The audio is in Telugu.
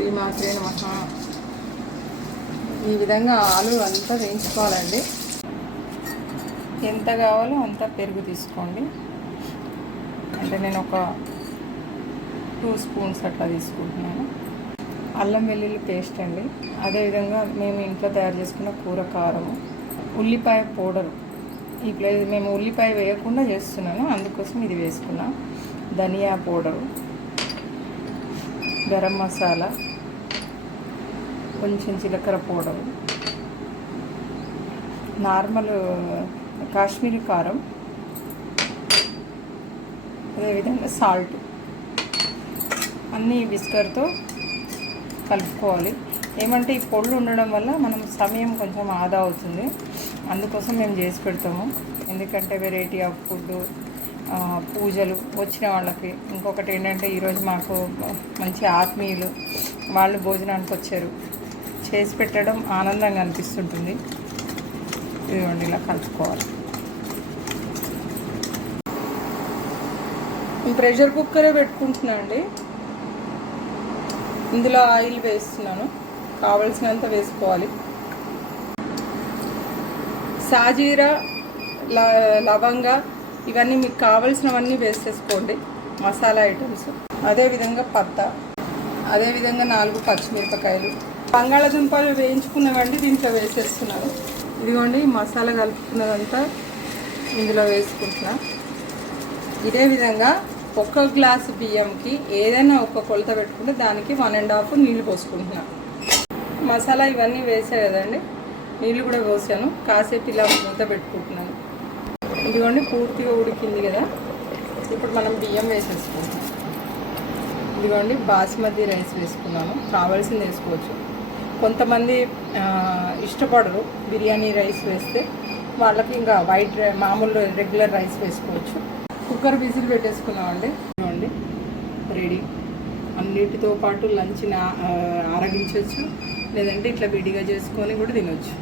శ్రీమాత్రే నమః. ఈ విధంగా ఆలు అంతా వేయించుకోవాలండి. ఎంత కావాలో అంత పెరుగు తీసుకోండి. అంటే నేను ఒక 2 స్పూన్స్ అట్లా తీసుకుంటున్నాను. అల్లం వెల్లుల్లి పేస్ట్ అండి. అదేవిధంగా మేము ఇంట్లో తయారు చేసుకున్న కూర కారము, ఉల్లిపాయ పౌడరు. ఈ ప్లేస్ మేము ఉల్లిపాయ వేయకుండా చేస్తున్నాను, అందుకోసం ఇది వేసుకున్నా. ధనియా పౌడరు, గరం మసాలా, కొంచెం జీలకర్ర పౌడరు, నార్మల్ కాశ్మీరీ కారం, అదేవిధంగా సాల్ట్ అన్నీ విస్కర్తో కలుపుకోవాలి. ఏమంటే ఈ పొళ్ళు ఉండడం వల్ల మనం సమయం కొంచెం ఆదా అవుతుంది, అందుకోసం మేము చేసి పెడతాము. ఎందుకంటే వెరైటీ ఆఫ్ ఫుడ్, పూజలు వచ్చిన వాళ్ళకి. ఇంకొకటి ఏంటంటే ఈరోజు మాకు మంచి ఆత్మీయులు వాళ్ళు భోజనానికి వచ్చారు, చేసి పెట్టడం ఆనందంగా అనిపిస్తుంటుంది. ఇదిగోండి ఇలా కలుపుకోవాలి. ప్రెషర్ కుక్కరే పెట్టుకుంటున్నా అండి. ఇందులో ఆయిల్ వేస్తున్నాను, కావలసినంత వేసుకోవాలి. సాజీరా, లవంగ ఇవన్నీ మీకు కావలసినవన్నీ వేసేసుకోండి, మసాలా ఐటమ్స్. అదేవిధంగా పత్తా, అదేవిధంగా 4 పచ్చిమిరపకాయలు, బంగాళాదుంపలు వేయించుకున్నవండి దీంట్లో వేసేస్తున్నాను. ఇదిగోండి మసాలా కలుపుకున్నదంతా ఇందులో వేసుకుంటున్నా. ఇదే విధంగా 1 గ్లాసు బియ్యంకి ఏదైనా ఒక కొలత పెట్టుకుంటే దానికి 1.5 నీళ్ళు పోసుకుంటున్నా. మసాలా ఇవన్నీ వేసాయి కదండి, నీళ్ళు కూడా పోసాను. కాసేపు ఇలా మూత పెట్టుకుంటున్నాను. ఇదిగోండి పూర్తిగా ఉడికింది కదా. ఇప్పుడు మనం బియ్యం వేసేసుకుంటాం. ఇదిగోండి బాస్మతి రైస్ వేసుకున్నాను, కావాల్సింది వేసుకోవచ్చు. కొంతమంది ఇష్టపడరు బిర్యానీ రైస్ వేస్తే, వాళ్ళకి ఇంకా వైట్ మామూలు రెగ్యులర్ రైస్ వేసుకోవచ్చు. కుక్కర్ విజిల్ పెట్టేసుకున్నామండి. ఇదిగోండి రెడీ. అన్నిటితో పాటు లంచ్ని ఆరగించవచ్చు, లేదంటే ఇట్లా విడిగా చేసుకొని కూడా తినవచ్చు.